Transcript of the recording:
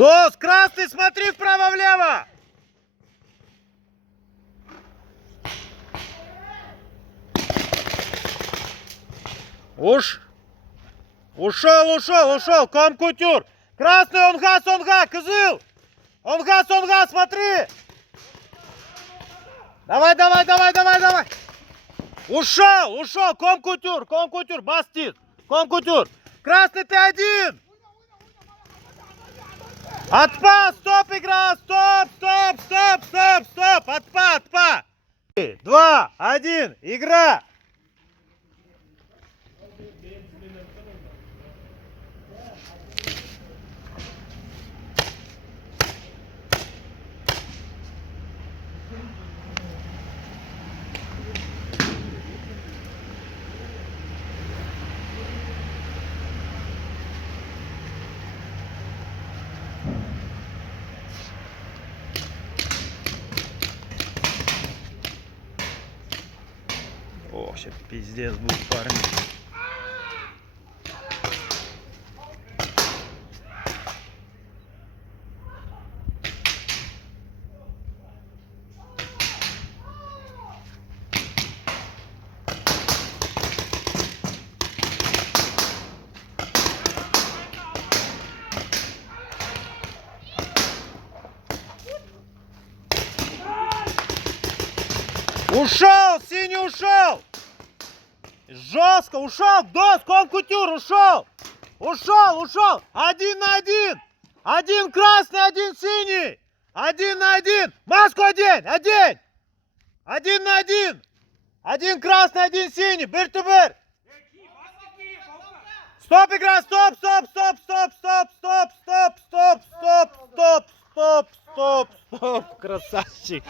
Дос, красный, смотри вправо-влево! Ушел, Комкутюр! Красный, онга, кызыл! Онга, смотри! Давай! Ушел, Комкутюр, бастит! Комкутюр! Красный, ты один! Отпа, стоп, игра, стоп! Отпа! 3, 2, 1, игра! Ох, сейчас пиздец будет, парни. Ушел, синий ушел! Жестко, ушел, Дос, Комкутюр, ушел! Ушел! 1 на 1! Один красный, один синий! 1 на 1! Маску одень! 1 на 1! Один красный, один синий! Бир-ту-бир! Стоп, игра! Стоп! Красавчик!